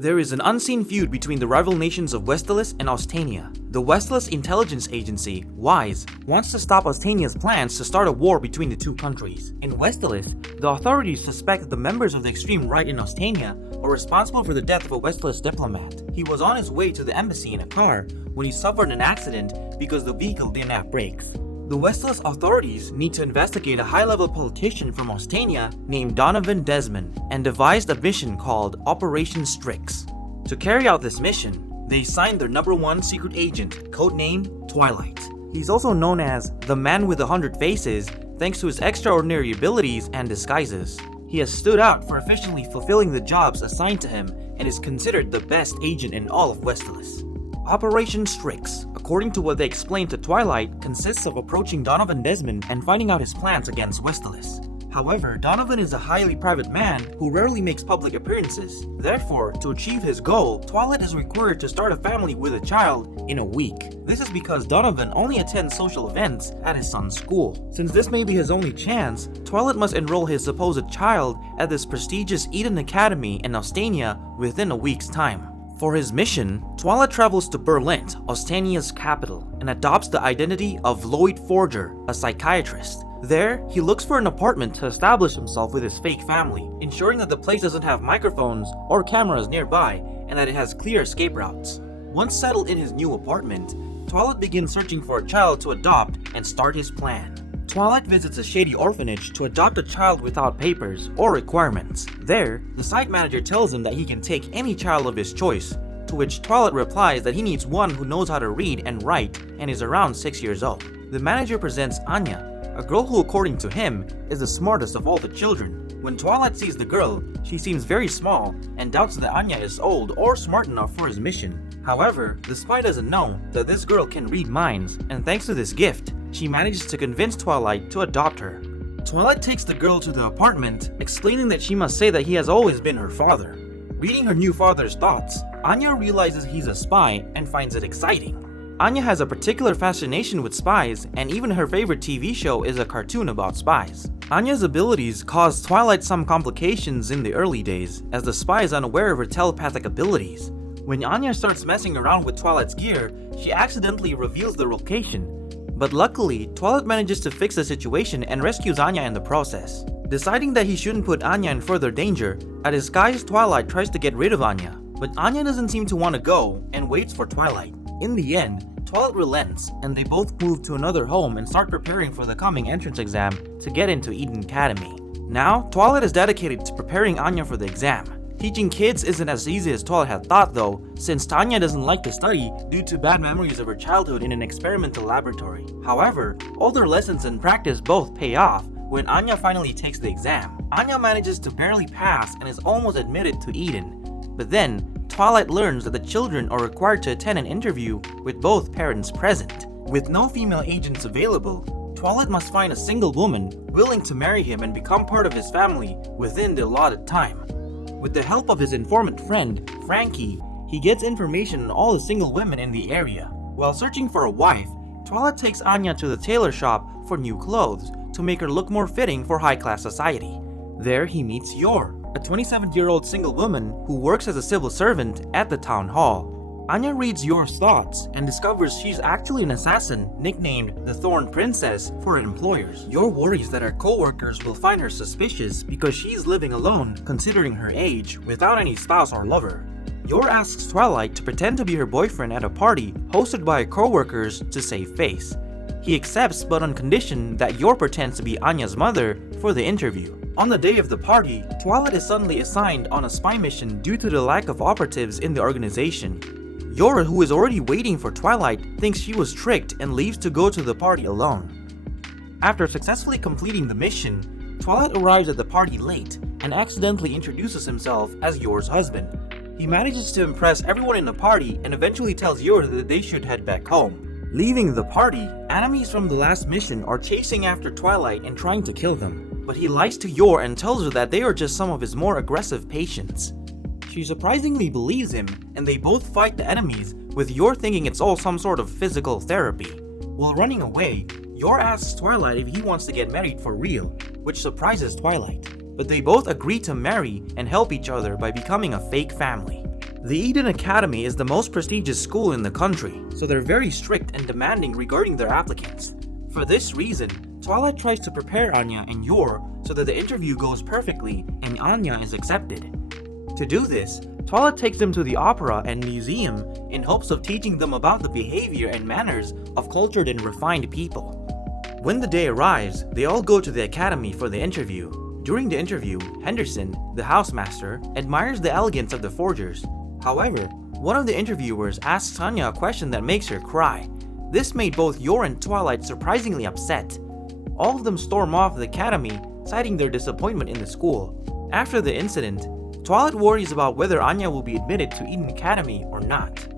There is an unseen feud between the rival nations of Westalis and Ostania. The Westalis intelligence agency, WISE, wants to stop Ostania's plans to start a war between the two countries. In Westalis, the authorities suspect that the members of the extreme right in Ostania are responsible for the death of a Westalis diplomat. He was on his way to the embassy in a car when he suffered an accident because the vehicle didn't have brakes. The Westalis authorities need to investigate a high-level politician from Ostania named Donovan Desmond and devised a mission called Operation Strix. To carry out this mission, they signed their #1 secret agent, codenamed Twilight. He's also known as the Man with 100 Faces thanks to his extraordinary abilities and disguises. He has stood out for efficiently fulfilling the jobs assigned to him and is considered the best agent in all of Westalis. Operation Strix, according to what they explained to Twilight, consists of approaching Donovan Desmond and finding out his plans against Westalis. However, Donovan is a highly private man who rarely makes public appearances. Therefore, to achieve his goal, Twilight is required to start a family with a child in a week. This is because Donovan only attends social events at his son's school. Since this may be his only chance, Twilight must enroll his supposed child at this prestigious Eden Academy in Ostania within a week's time. For his mission, Twilight travels to Berlint, Ostania's capital, and adopts the identity of Loid Forger, a psychiatrist. There, he looks for an apartment to establish himself with his fake family, ensuring that the place doesn't have microphones or cameras nearby and that it has clear escape routes. Once settled in his new apartment, Twilight begins searching for a child to adopt and start his plan. Twilight visits a shady orphanage to adopt a child without papers or requirements. There, the site manager tells him that he can take any child of his choice, to which Twilight replies that he needs one who knows how to read and write and is around 6 years old. The manager presents Anya, a girl who, according to him, is the smartest of all the children. When Twilight sees the girl, she seems very small and doubts that Anya is old or smart enough for his mission. However, the spy doesn't know that this girl can read minds, and thanks to this gift, she manages to convince Twilight to adopt her. Twilight takes the girl to the apartment, explaining that she must say that he has always been her father. Reading her new father's thoughts, Anya realizes he's a spy and finds it exciting. Anya has a particular fascination with spies, and even her favorite TV show is a cartoon about spies. Anya's abilities cause Twilight some complications in the early days, as the spy is unaware of her telepathic abilities. When Anya starts messing around with Twilight's gear, she accidentally reveals the location. But luckily, Twilight manages to fix the situation and rescues Anya in the process. Deciding that he shouldn't put Anya in further danger, a disguised Twilight tries to get rid of Anya. But Anya doesn't seem to want to go and waits for Twilight. In the end, Twilight relents and they both move to another home and start preparing for the coming entrance exam to get into Eden Academy. Now, Twilight is dedicated to preparing Anya for the exam. Teaching kids isn't as easy as Twilight had thought though, since Anya doesn't like to study due to bad memories of her childhood in an experimental laboratory. However, all their lessons and practice both pay off when Anya finally takes the exam. Anya manages to barely pass and is almost admitted to Eden. But then, Twilight learns that the children are required to attend an interview with both parents present. With no female agents available, Twilight must find a single woman willing to marry him and become part of his family within the allotted time. With the help of his informant friend, Frankie, he gets information on all the single women in the area. While searching for a wife, Twilight takes Anya to the tailor shop for new clothes to make her look more fitting for high-class society. There he meets Yor, a 27-year-old single woman who works as a civil servant at the town hall. Anya reads Yor's thoughts and discovers she's actually an assassin nicknamed the Thorn Princess for her employers. Yor worries that her co-workers will find her suspicious because she's living alone considering her age without any spouse or lover. Yor asks Twilight to pretend to be her boyfriend at a party hosted by her co-workers to save face. He accepts, but on condition that Yor pretends to be Anya's mother for the interview. On the day of the party, Twilight is suddenly assigned on a spy mission due to the lack of operatives in the organization. Yor, who is already waiting for Twilight, thinks she was tricked and leaves to go to the party alone. After successfully completing the mission, Twilight arrives at the party late and accidentally introduces himself as Yor's husband. He manages to impress everyone in the party and eventually tells Yor that they should head back home. Leaving the party, enemies from the last mission are chasing after Twilight and trying to kill them. But he lies to Yor and tells her that they are just some of his more aggressive patients. She surprisingly believes him, and they both fight the enemies, with Yor thinking it's all some sort of physical therapy. While running away, Yor asks Twilight if he wants to get married for real, which surprises Twilight. But they both agree to marry and help each other by becoming a fake family. The Eden Academy is the most prestigious school in the country, so they're very strict and demanding regarding their applicants. For this reason, Twilight tries to prepare Anya and Yor so that the interview goes perfectly and Anya is accepted. To do this, Twilight takes them to the opera and museum in hopes of teaching them about the behavior and manners of cultured and refined people. When the day arrives, they all go to the academy for the interview. During the interview, Henderson, the housemaster, admires the elegance of the forgers. However, one of the interviewers asks Anya a question that makes her cry. This made both Yor and Twilight surprisingly upset. All of them storm off the academy, citing their disappointment in the school. After the incident, Twilight worries about whether Anya will be admitted to Eden Academy or not.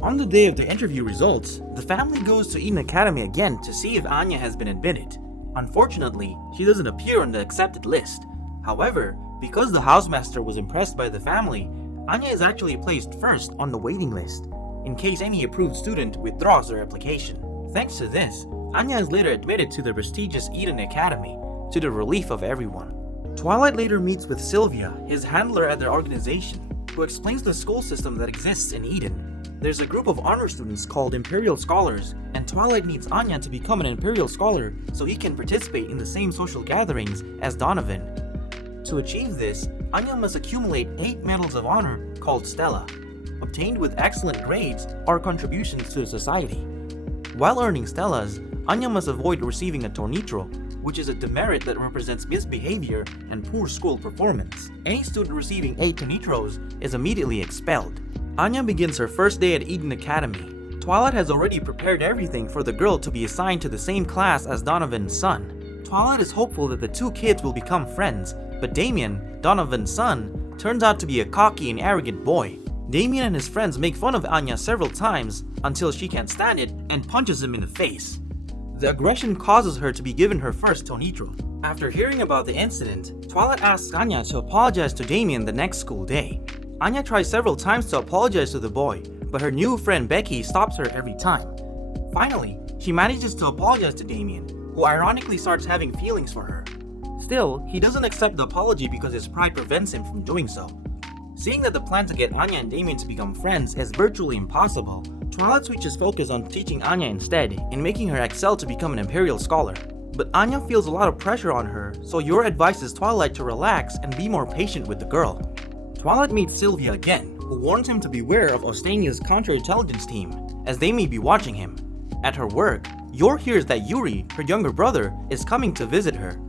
On the day of the interview results, the family goes to Eden Academy again to see if Anya has been admitted. Unfortunately, she doesn't appear on the accepted list. However, because the housemaster was impressed by the family, Anya is actually placed first on the waiting list, in case any approved student withdraws their application. Thanks to this, Anya is later admitted to the prestigious Eden Academy, to the relief of everyone. Twilight later meets with Sylvia, his handler at their organization, who explains the school system that exists in Eden. There's a group of honor students called Imperial Scholars, and Twilight needs Anya to become an Imperial Scholar so he can participate in the same social gatherings as Donovan. To achieve this, Anya must accumulate 8 medals of honor called Stella, obtained with excellent grades or contributions to the society. While earning Stellas, Anya must avoid receiving a tornitro, which is a demerit that represents misbehavior and poor school performance. Any student receiving 8 tornitros is immediately expelled. Anya begins her first day at Eden Academy. Twilight has already prepared everything for the girl to be assigned to the same class as Donovan's son. Twilight is hopeful that the two kids will become friends, but Damien, Donovan's son, turns out to be a cocky and arrogant boy. Damien and his friends make fun of Anya several times until she can't stand it and punches him in the face. The aggression causes her to be given her first tonitro. After hearing about the incident, Twilight asks Anya to apologize to Damien the next school day. Anya tries several times to apologize to the boy, but her new friend Becky stops her every time. Finally, she manages to apologize to Damien, who ironically starts having feelings for her. Still, he doesn't accept the apology because his pride prevents him from doing so. Seeing that the plan to get Anya and Damien to become friends is virtually impossible, Twilight switches focus on teaching Anya instead and making her excel to become an Imperial Scholar. But Anya feels a lot of pressure on her, so Yor advises Twilight to relax and be more patient with the girl. Twilight meets Sylvia again, who warns him to beware of Ostania's counterintelligence team, as they may be watching him. At her work, Yor hears that Yuri, her younger brother, is coming to visit her.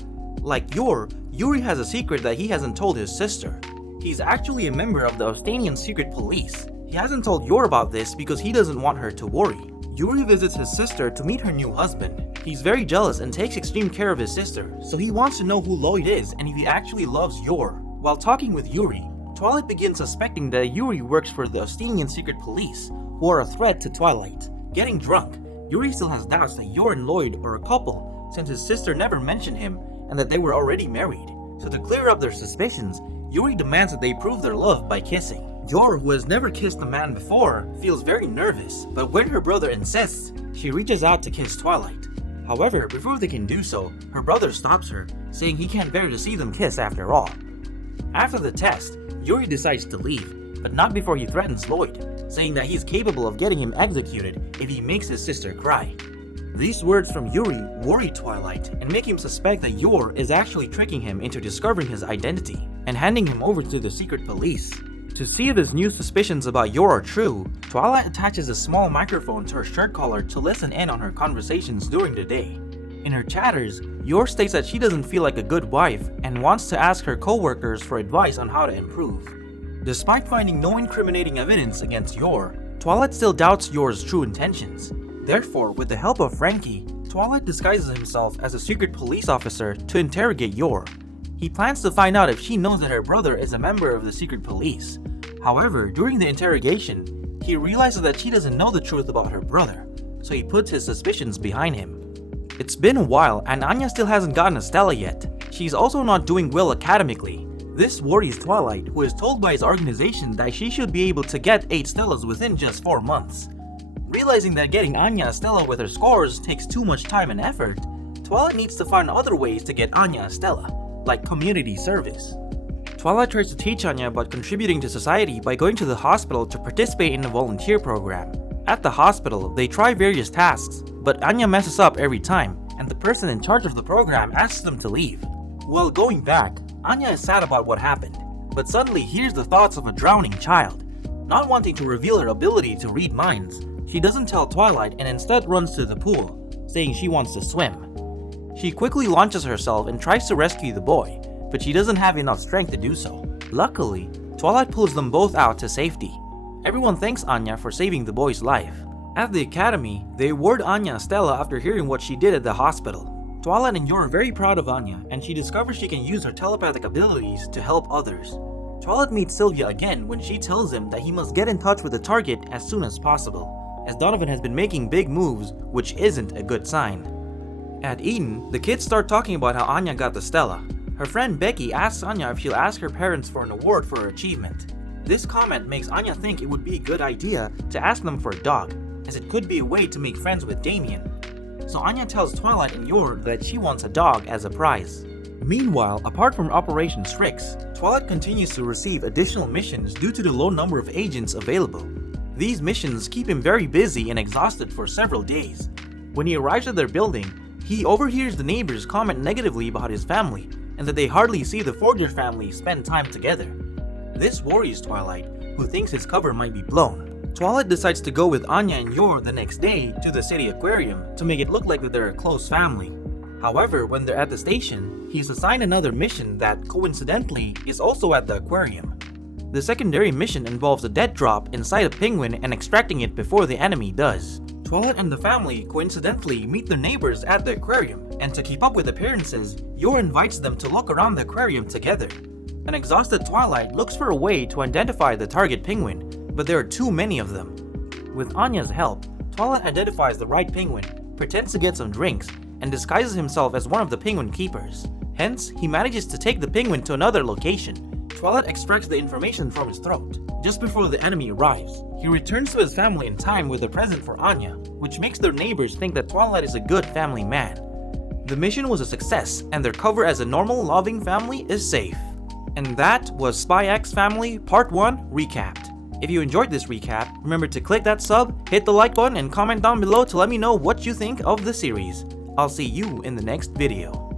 Like Yor, Yuri has a secret that he hasn't told his sister. He's actually a member of the Ostanian secret police. He hasn't told Yor about this because he doesn't want her to worry. Yuri visits his sister to meet her new husband. He's very jealous and takes extreme care of his sister, so he wants to know who Loid is and if he actually loves Yor. While talking with Yuri, Twilight begins suspecting that Yuri works for the Ostanian secret police, who are a threat to Twilight. Getting drunk, Yuri still has doubts that Yor and Loid are a couple, since his sister never mentioned him and that they were already married. So to clear up their suspicions, Yuri demands that they prove their love by kissing. Yor, who has never kissed a man before, feels very nervous, but when her brother insists, she reaches out to kiss Twilight. However, before they can do so, her brother stops her, saying he can't bear to see them kiss after all. After the test, Yuri decides to leave, but not before he threatens Loid, saying that he's capable of getting him executed if he makes his sister cry. These words from Yuri worry Twilight and make him suspect that Yor is actually tricking him into discovering his identity and handing him over to the secret police. To see if his new suspicions about Yor are true, Twilight attaches a small microphone to her shirt collar to listen in on her conversations during the day. In her chatters, Yor states that she doesn't feel like a good wife and wants to ask her co-workers for advice on how to improve. Despite finding no incriminating evidence against Yor, Twilight still doubts Yor's true intentions. Therefore, with the help of Frankie, Twilight disguises himself as a secret police officer to interrogate Yor. He plans to find out if she knows that her brother is a member of the secret police. However, during the interrogation, he realizes that she doesn't know the truth about her brother, so he puts his suspicions behind him. It's been a while and Anya still hasn't gotten a Stella yet. She's also not doing well academically. This worries Twilight, who is told by his organization that she should be able to get 8 Stellas within just 4 months. Realizing that getting Anya a Stella with her scores takes too much time and effort, Twilight needs to find other ways to get Anya a Stella, like community service. Twilight tries to teach Anya about contributing to society by going to the hospital to participate in a volunteer program. At the hospital, they try various tasks, but Anya messes up every time, and the person in charge of the program asks them to leave. While going back, Anya is sad about what happened, but suddenly hears the thoughts of a drowning child. Not wanting to reveal her ability to read minds, she doesn't tell Twilight and instead runs to the pool, saying she wants to swim. She quickly launches herself and tries to rescue the boy, but she doesn't have enough strength to do so. Luckily, Twilight pulls them both out to safety. Everyone thanks Anya for saving the boy's life. At the academy, they award Anya a Stella after hearing what she did at the hospital. Twilight and Yor are very proud of Anya, and she discovers she can use her telepathic abilities to help others. Twilight meets Sylvia again when she tells him that he must get in touch with the target as soon as possible, as Donovan has been making big moves, which isn't a good sign. At Eden, the kids start talking about how Anya got the Stella. Her friend Becky asks Anya if she'll ask her parents for an award for her achievement. This comment makes Anya think it would be a good idea to ask them for a dog, as it could be a way to make friends with Damien. So Anya tells Twilight and Yor that she wants a dog as a prize. Meanwhile, apart from Operation Strix, Twilight continues to receive additional missions due to the low number of agents available. These missions keep him very busy and exhausted for several days. When he arrives at their building, he overhears the neighbors comment negatively about his family and that they hardly see the Forger family spend time together. This worries Twilight, who thinks his cover might be blown. Twilight decides to go with Anya and Yor the next day to the city aquarium to make it look like that they're a close family. However, when they're at the station, he's assigned another mission that, coincidentally, is also at the aquarium. The secondary mission involves a dead drop inside a penguin and extracting it before the enemy does. Twilight and the family coincidentally meet their neighbors at the aquarium, and to keep up with appearances, Yor invites them to look around the aquarium together. An exhausted Twilight looks for a way to identify the target penguin, but there are too many of them. With Anya's help, Twilight identifies the right penguin, pretends to get some drinks, and disguises himself as one of the penguin keepers. Hence, he manages to take the penguin to another location. Twilight extracts the information from his throat. Just before the enemy arrives, he returns to his family in time with a present for Anya, which makes their neighbors think that Twilight is a good family man. The mission was a success, and their cover as a normal, loving family is safe. And that was SpyxFamily Part 1 Recapped. If you enjoyed this recap, remember to click that sub, hit the like button, and comment down below to let me know what you think of the series. I'll see you in the next video.